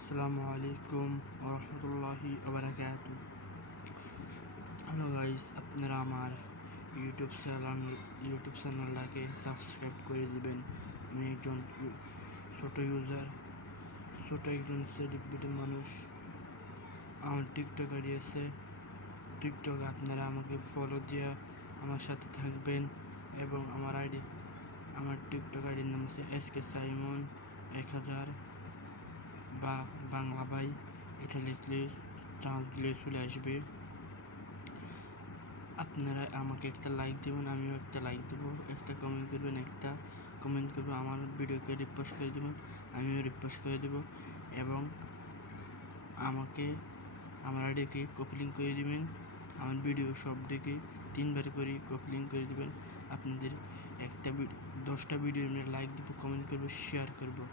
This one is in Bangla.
আসসালামু আলাইকুম ওরহমতুল্লাহি ওবারাকাতু। হ্যালো গাইস, আপনারা আমার ইউটিউব চ্যানেলটাকে সাবস্ক্রাইব করে দিবেন। আমি একজন ছোট একজন সেলিব্রিটি মানুষ। আমার টিকটক আইডি আছে। টিকটকে আপনারা আমাকে ফলো দিয়ে আমার সাথে থাকবেন এবং আমার টিকটক আইডির নাম হচ্ছে SK সাইমন 1000 বা বাংলা ভাই। এটা লিখলে চান্স দিলে চলে আসবে। আপনারা আমাকে একটা লাইক দেবেন, আমিও একটা লাইক দেবো। একটা কমেন্ট করবেন, আমার ভিডিওকে রিপোস্ট করে দেবেন, আমিও রিপোস্ট করে দেবো। এবং আমাকে আমার আইডিকে কপি লিঙ্ক করে দেবেন। আমার ভিডিও সব দিকে 3বার করে কপি লিঙ্ক করে দেবেন। আপনাদের 10টা ভিডিও লাইক দেবো, কমেন্ট করবো, শেয়ার করবো।